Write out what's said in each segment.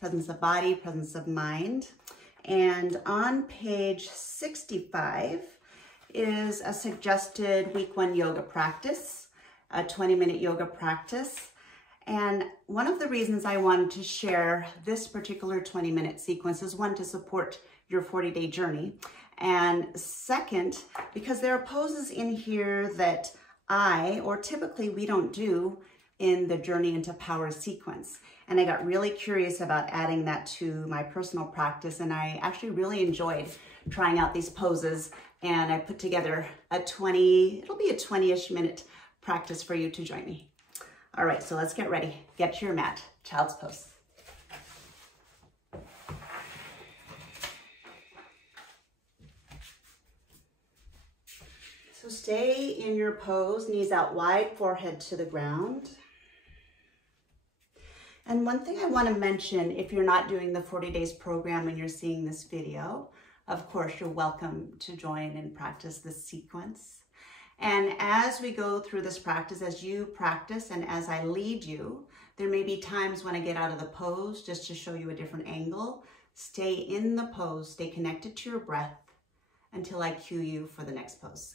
presence of body, presence of mind. And on page 65 is a suggested week 1 yoga practice, a 20-minute yoga practice. And one of the reasons I wanted to share this particular 20-minute sequence is, one, to support your 40-day journey. And second, because there are poses in here that typically we don't do in the Journey into Power sequence. And I got really curious about adding that to my personal practice. And I actually really enjoyed trying out these poses. And I put together it'll be a 20-ish minute practice for you to join me. All right, so let's get ready. Get to your mat, child's pose. So stay in your pose, knees out wide, forehead to the ground. And one thing I want to mention, if you're not doing the 40 days program and you're seeing this video, of course, you're welcome to join and practice this sequence. And as we go through this practice, as you practice and as I lead you, there may be times when I get out of the pose just to show you a different angle. Stay in the pose, stay connected to your breath until I cue you for the next pose.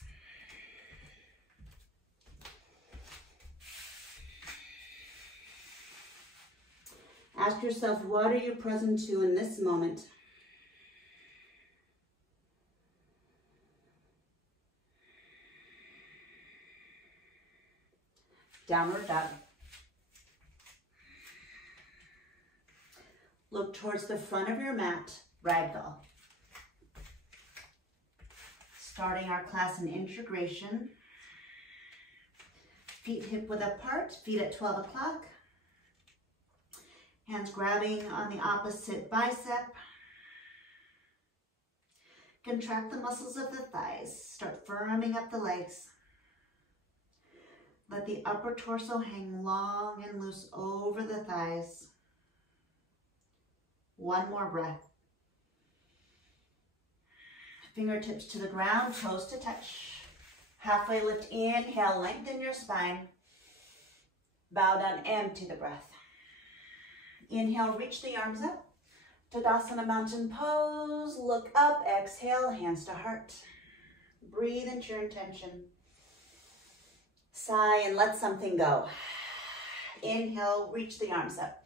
Ask yourself, what are you present to in this moment? Downward dog. Look towards the front of your mat, ragdoll. Starting our class in integration. Feet hip width apart, feet at 12 o'clock. Hands grabbing on the opposite bicep. Contract the muscles of the thighs. Start firming up the legs. Let the upper torso hang long and loose over the thighs. One more breath. Fingertips to the ground, toes to touch. Halfway lift, inhale, lengthen your spine. Bow down, empty the breath. Inhale, reach the arms up. Tadasana mountain pose. Look up, exhale, hands to heart. Breathe into your intention. Sigh and let something go. Inhale, reach the arms up.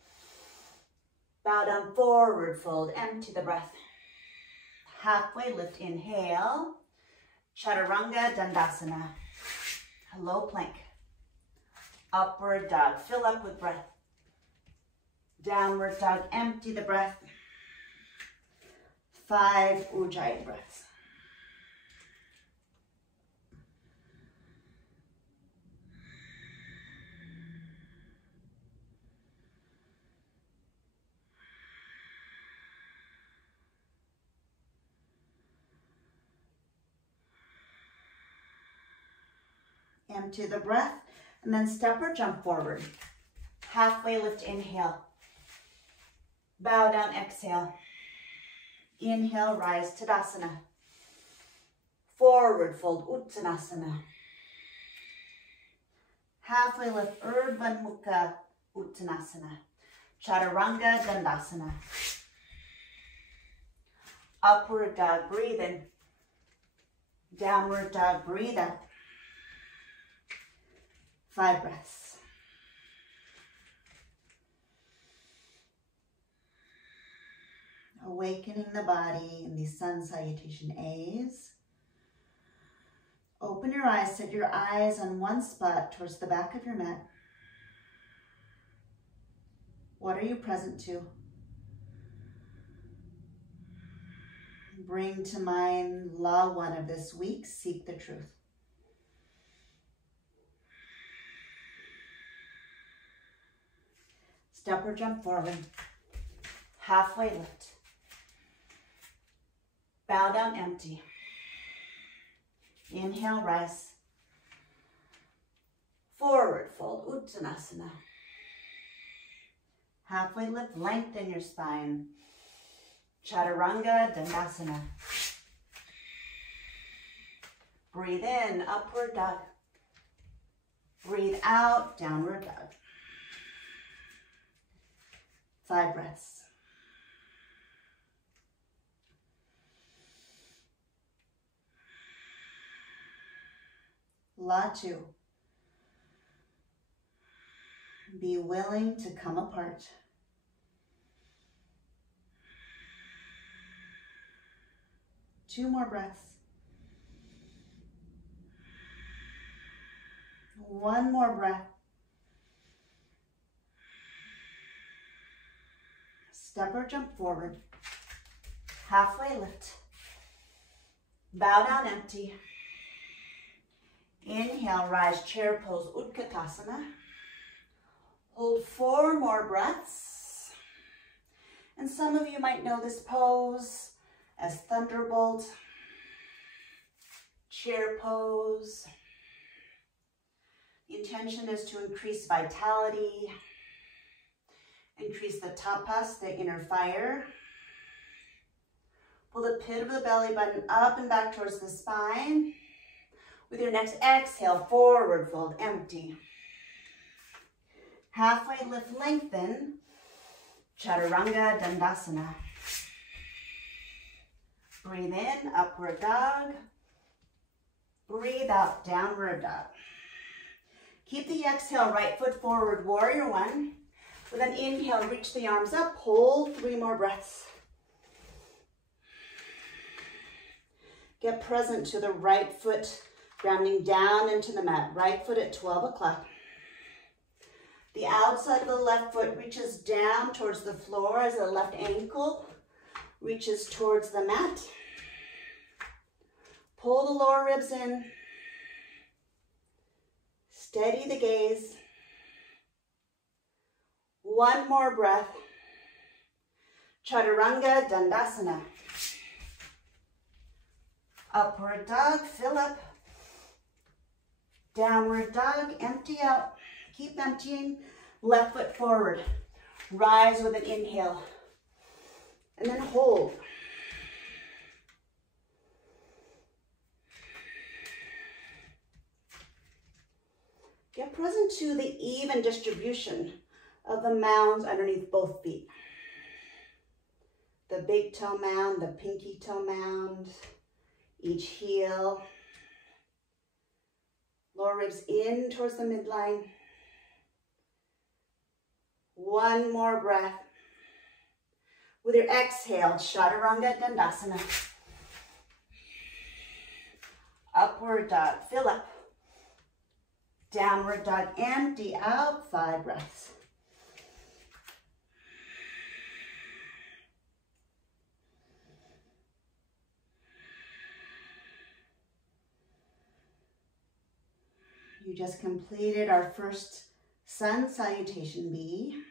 Bow down, forward fold, empty the breath. Halfway lift, inhale. Chaturanga Dandasana. Low plank. Upward dog, fill up with breath. Downward dog, empty the breath. 5 Ujjayi breaths. Empty the breath, and then step or jump forward. Halfway lift, inhale. Bow down, exhale. Inhale, rise, Tadasana. Forward fold, Uttanasana. Halfway lift, Urdhva Mukha Uttanasana. Chaturanga Dandasana. Upward dog, breathe in. Downward dog, breathe out. 5 breaths. Awakening the body in these sun salutation A's. Open your eyes, set your eyes on one spot towards the back of your mat. What are you present to? Bring to mind law 1 of this week, seek the truth. Step or jump forward. Halfway lift. Bow down, empty. Inhale, rise. Forward fold, Uttanasana. Halfway lift, lengthen your spine. Chaturanga Dandasana. Breathe in, upward dog. Breathe out, downward dog. 5 breaths. Latu. Be willing to come apart. Two more breaths. One more breath. Step or jump forward. Halfway lift. Bow down empty. Inhale, rise, chair pose, Utkatasana. Hold 4 more breaths. And some of you might know this pose as Thunderbolt, chair pose. The intention is to increase vitality, increase the tapas, the inner fire. Pull the pit of the belly button up and back towards the spine. With your next exhale, forward fold, empty. Halfway lift, lengthen. Chaturanga Dandasana. Breathe in, upward dog. Breathe out, downward dog. Keep the exhale, right foot forward, warrior one. With an inhale, reach the arms up, hold 3 more breaths. Get present to the right foot, grounding down into the mat. Right foot at 12 o'clock. The outside of the left foot reaches down towards the floor as the left ankle reaches towards the mat. Pull the lower ribs in. Steady the gaze. 1 more breath. Chaturanga Dandasana. Upward dog, fill up. Downward dog, empty out. Keep emptying. Left foot forward. Rise with an inhale. And then hold. Get present to the even distribution of the mounds underneath both feet. The big toe mound, the pinky toe mound, each heel. Lower ribs in towards the midline. 1 more breath. With your exhale, Chaturanga Dandasana. Upward dog, fill up. Downward dog, empty out, 5 breaths. You just completed our first sun salutation B.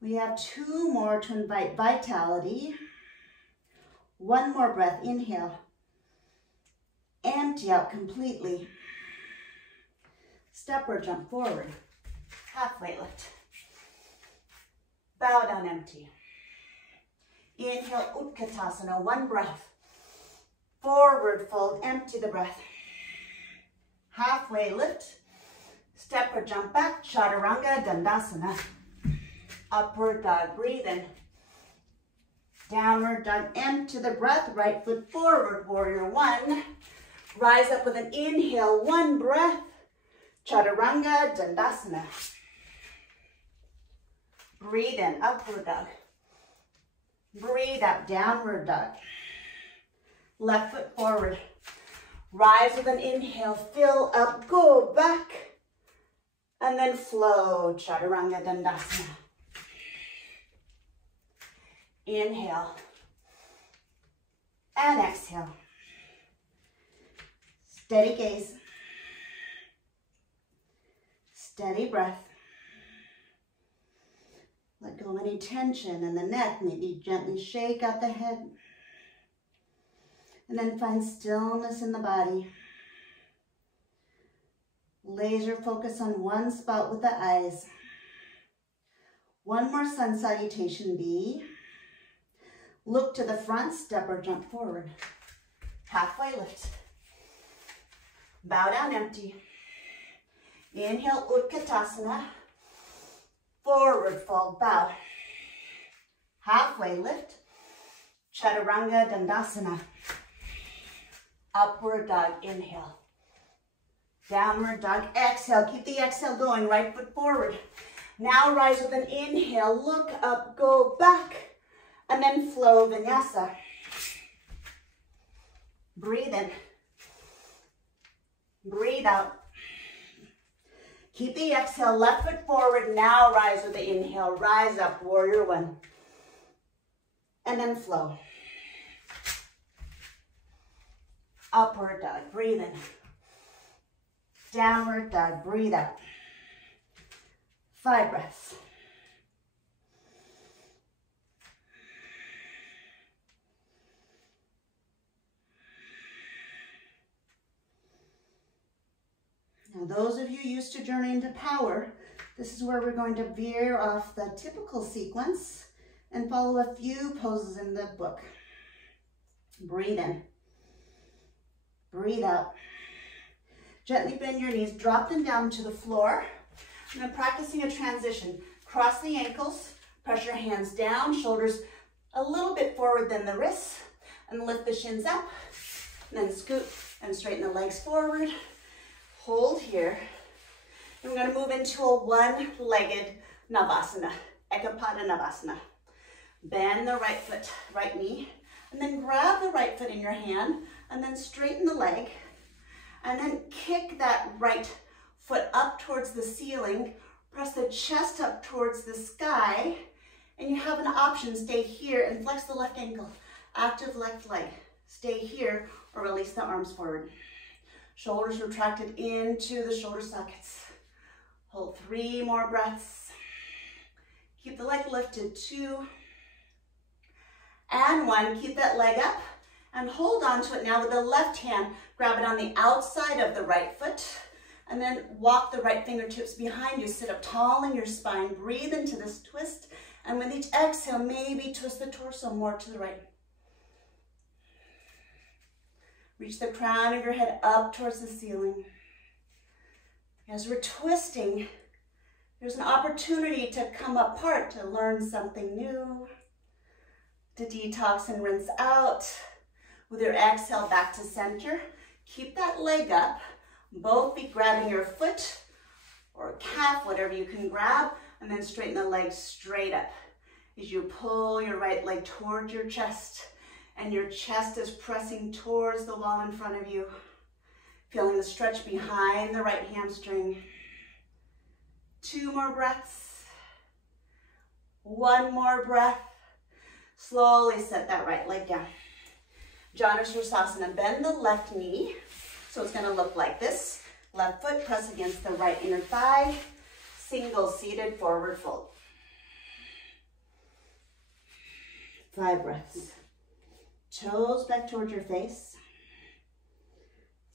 We have 2 more to invite vitality. 1 more breath, inhale. Empty out completely. Step or jump forward. Halfway lift. Bow down empty. Inhale, Utkatasana, 1 breath. Forward fold, empty the breath. Halfway lift. Step or jump back, Chaturanga Dandasana. Upward dog, breathe in. Downward dog, empty the breath. Right foot forward, warrior one. Rise up with an inhale, 1 breath. Chaturanga Dandasana. Breathe in, upward dog. Breathe out, downward dog. Left foot forward. Rise with an inhale, fill up, go back, and then flow, Chaturanga Dandasana. Inhale, and exhale. Steady gaze. Steady breath. Let go of any tension in the neck, maybe gently shake out the head. And then find stillness in the body. Laser focus on one spot with the eyes. 1 more sun salutation B. Look to the front, step or jump forward. Halfway lift. Bow down empty. Inhale, Utkatasana. Forward fold, bow. Halfway lift. Chaturanga Dandasana. Upward dog, inhale. Downward dog. Exhale. Keep the exhale going. Right foot forward. Now rise with an inhale. Look up, go back, and then flow vinyasa. Breathe in. Breathe out. Keep the exhale. Left foot forward. Now rise with the inhale. Rise up. Warrior one. And then flow. Upward dog. Breathe in. Downward dog. Breathe out. 5 breaths. Now, those of you used to journey into power, this is where we're going to veer off the typical sequence and follow a few poses in the book. Breathe in. Breathe out. Gently bend your knees, drop them down to the floor. And then practicing a transition. Cross the ankles, press your hands down, shoulders a little bit forward than the wrists, and lift the shins up. And then scoot and straighten the legs forward. Hold here. And we're going to move into a one-legged Navasana, Ekapata Navasana. Bend the right foot, right knee, and then grab the right foot in your hand, and then straighten the leg, and then kick that right foot up towards the ceiling, press the chest up towards the sky, and you have an option, stay here and flex the left ankle, active left leg. Stay here or release the arms forward. Shoulders retracted into the shoulder sockets. Hold 3 more breaths. Keep the leg lifted, 2 and 1. Keep that leg up and hold on to it now with the left hand. Grab it on the outside of the right foot and then walk the right fingertips behind you. Sit up tall in your spine. Breathe into this twist, and with each exhale, maybe twist the torso more to the right. Reach the crown of your head up towards the ceiling. As we're twisting, there's an opportunity to come apart, to learn something new, to detox and rinse out. With your exhale, back to center. Keep that leg up. Both feet grabbing your foot or calf, whatever you can grab, and then straighten the legs straight up as you pull your right leg towards your chest, and your chest is pressing towards the wall in front of you. Feeling the stretch behind the right hamstring. 2 more breaths. 1 more breath. Slowly set that right leg down. Janusrasasana, bend the left knee. So it's gonna look like this. Left foot press against the right inner thigh. Single seated forward fold. 5 breaths. Toes back towards your face.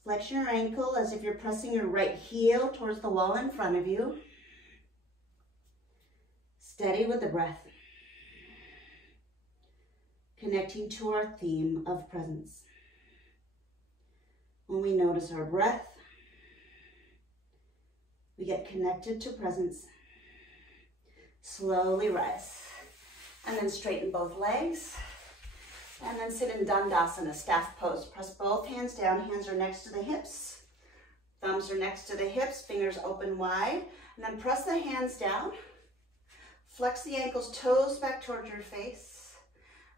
Flex your ankle as if you're pressing your right heel towards the wall in front of you. Steady with the breath. Connecting to our theme of presence. When we notice our breath, we get connected to presence. Slowly rise. And then straighten both legs. And then sit in Dandasana, staff pose. Press both hands down. Hands are next to the hips. Thumbs are next to the hips. Fingers open wide. And then press the hands down. Flex the ankles, toes back towards your face.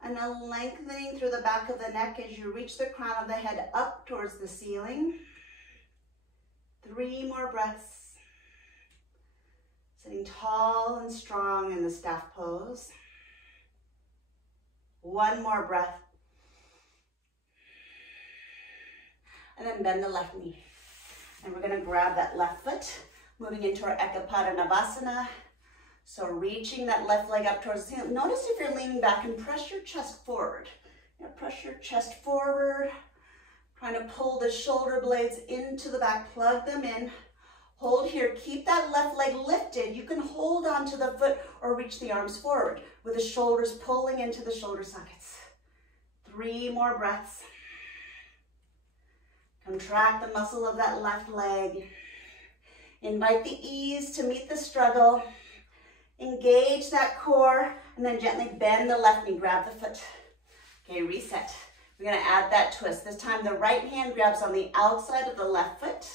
And then lengthening through the back of the neck as you reach the crown of the head up towards the ceiling. 3 more breaths. Sitting tall and strong in the staff pose. 1 more breath. And then bend the left knee. And we're going to grab that left foot, moving into our Ekapata Navasana. So reaching that left leg up towards the ceiling. Notice if you're leaning back and press your chest forward. Press your chest forward. Trying to pull the shoulder blades into the back, plug them in. Hold here, keep that left leg lifted. You can hold onto the foot or reach the arms forward with the shoulders pulling into the shoulder sockets. 3 more breaths. Contract the muscle of that left leg. Invite the ease to meet the struggle. Engage that core, and then gently bend the left knee, grab the foot. Okay, reset. We're gonna add that twist. This time the right hand grabs on the outside of the left foot.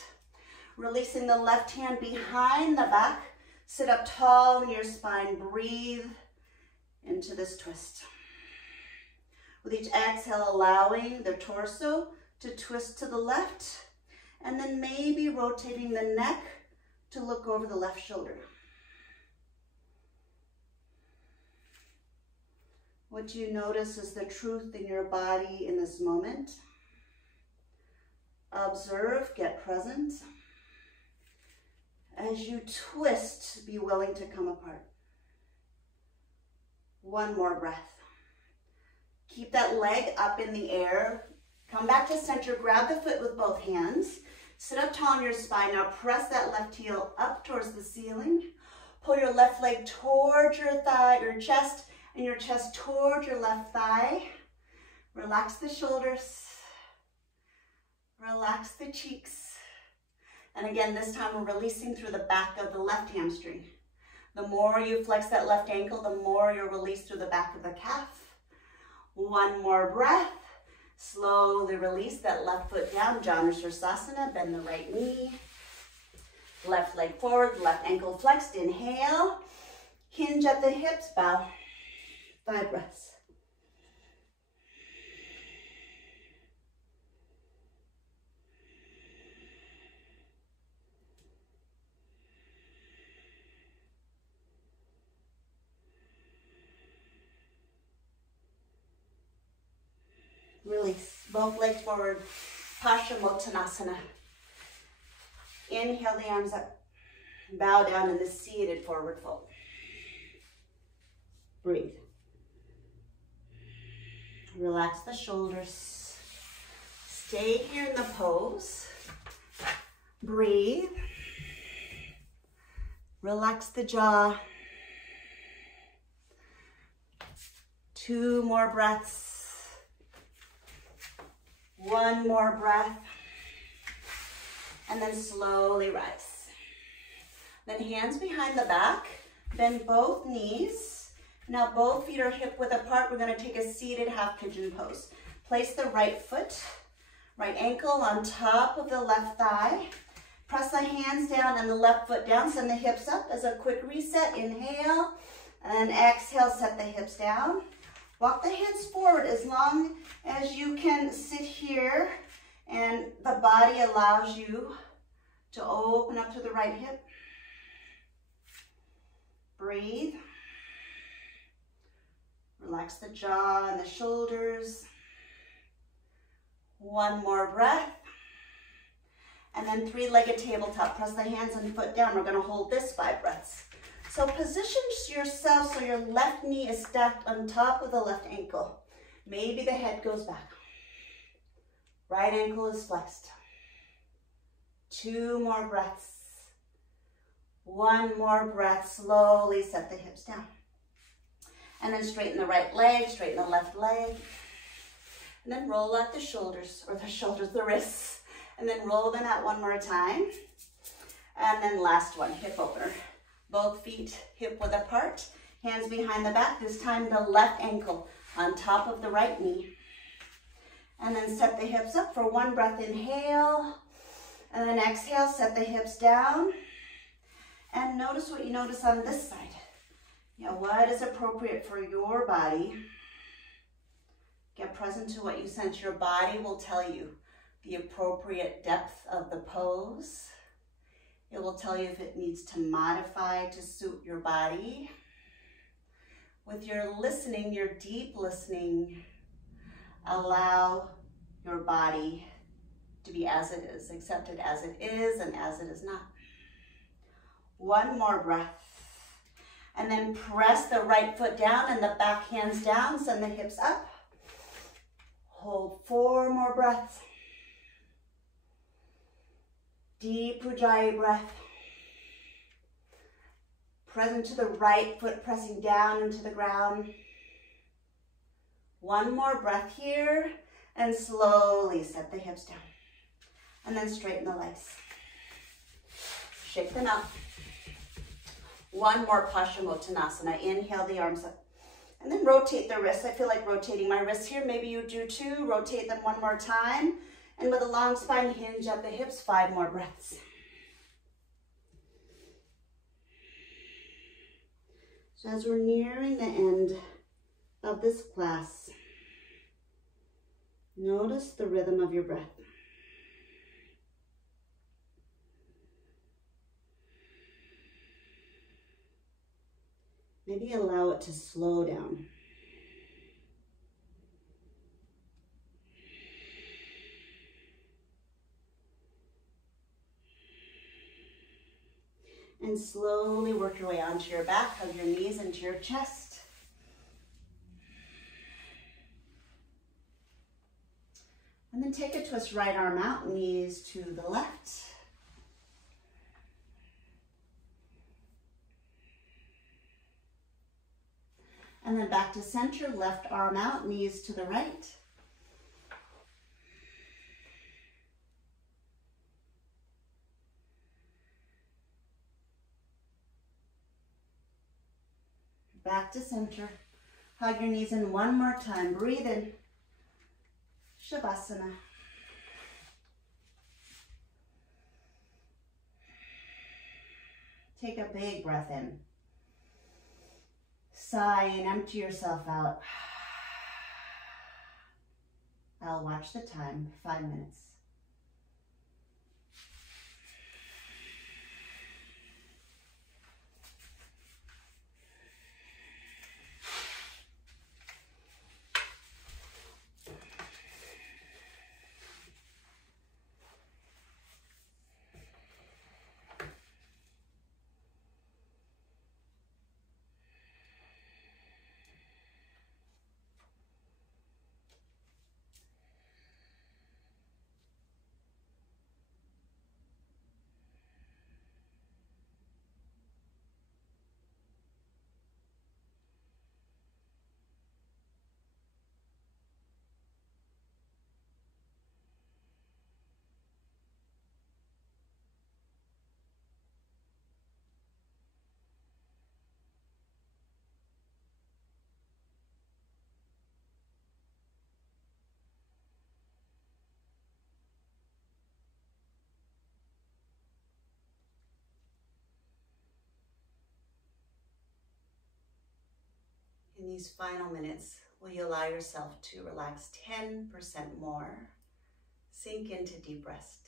Releasing the left hand behind the back. Sit up tall in your spine. Breathe into this twist. With each exhale, allowing the torso to twist to the left, and then maybe rotating the neck to look over the left shoulder. What do you notice is the truth in your body in this moment? Observe, get present. As you twist, be willing to come apart. One more breath. Keep that leg up in the air. Come back to center, grab the foot with both hands. Sit up tall on your spine. Now press that left heel up towards the ceiling. Pull your left leg towards your thigh, your chest, and your chest towards your left thigh. Relax the shoulders. Relax the cheeks. And again, this time we're releasing through the back of the left hamstring. The more you flex that left ankle, the more you'll release through the back of the calf. One more breath. Slowly release that left foot down, Janu Sirsasana, bend the right knee. Left leg forward, left ankle flexed, inhale. Hinge at the hips, bow. 5 breaths. Release, both legs forward, Paschimottanasana. Inhale the arms up, bow down in the seated forward fold. Breathe. Relax the shoulders. Stay here in the pose. Breathe. Relax the jaw. 2 more breaths. 1 more breath, and then slowly rise. Then hands behind the back, bend both knees. Now both feet are hip width apart. We're going to take a seated half pigeon pose. Place the right foot, right ankle on top of the left thigh. Press the hands down and the left foot down. Send the hips up as a quick reset. Inhale, and exhale, set the hips down. Walk the hands forward as long as you can sit here and the body allows you to open up to the right hip. Breathe. Relax the jaw and the shoulders. 1 more breath. And then 3-legged tabletop. Press the hands and foot down. We're going to hold this 5 breaths. So position yourself so your left knee is stacked on top of the left ankle. Maybe the head goes back. Right ankle is flexed. 2 more breaths. 1 more breath. Slowly set the hips down. And then straighten the right leg, straighten the left leg. And then roll out the shoulders, the wrists. And then roll them out 1 more time. And then last one, hip opener. Both feet hip width apart, hands behind the back. This time the left ankle on top of the right knee. And then set the hips up for 1 breath, inhale. And then exhale, set the hips down. And notice what you notice on this side. You know, what is appropriate for your body. Get present to what you sense. Your body will tell you the appropriate depth of the pose. It will tell you if it needs to modify to suit your body. With your listening, your deep listening, allow your body to be as it is, accept it as it is and as it is not. 1 more breath. And then press the right foot down and the back hands down, send the hips up. Hold 4 more breaths. Deep Ujjayi breath. Present to the right foot, pressing down into the ground. 1 more breath here, and slowly set the hips down. And then straighten the legs. Shake them out. 1 more Paschimottanasana. Inhale the arms up. And then rotate the wrists. I feel like rotating my wrists here. Maybe you do too. Rotate them 1 more time. And with a long spine, hinge at the hips. 5 more breaths. So as we're nearing the end of this class, notice the rhythm of your breath. Maybe allow it to slow down. And slowly work your way onto your back, hug your knees into your chest. And then take a twist, right arm out, knees to the left. And then back to center, left arm out, knees to the right. Back to center. Hug your knees in one more time. Breathe in. Shavasana. Take a big breath in. Sigh and empty yourself out. I'll watch the time, 5 minutes. In these final minutes, will you allow yourself to relax 10% more? Sink into deep rest.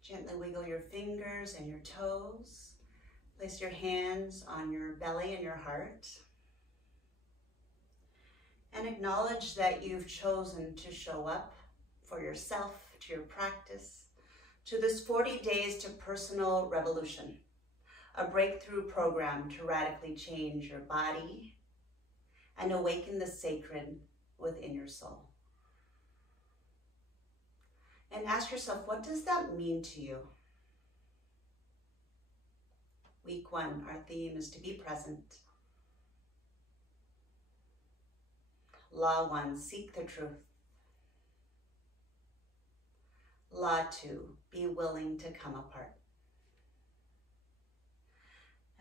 Gently wiggle your fingers and your toes. Place your hands on your belly and your heart. And acknowledge that you've chosen to show up for yourself, to your practice, to this 40 days to personal revolution, a breakthrough program to radically change your body and awaken the sacred within your soul. And ask yourself, what does that mean to you? Week 1, our theme is to be present. Law 1, seek the truth. Law 2, be willing to come apart.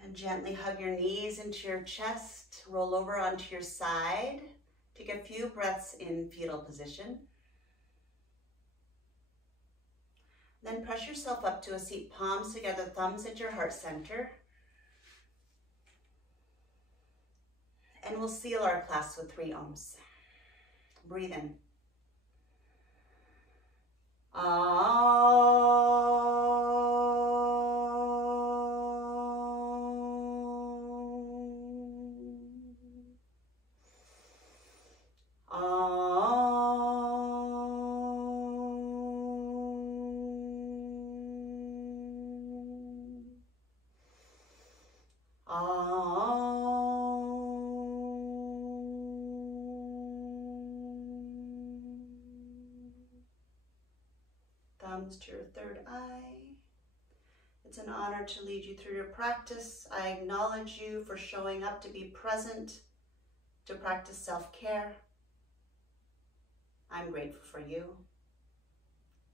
And gently hug your knees into your chest, roll over onto your side. Take a few breaths in fetal position. Then press yourself up to a seat, palms together, thumbs at your heart center. And we'll seal our class with 3 ohms. Breathe in. Thumbs to your third eye. It's an honor to lead you through your practice. I acknowledge you for showing up to be present, to practice self-care. I'm grateful for you,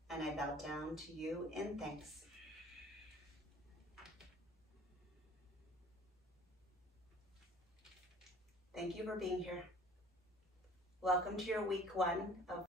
and I bow down to you in thanks. Thank you for being here. Welcome to your week 1 of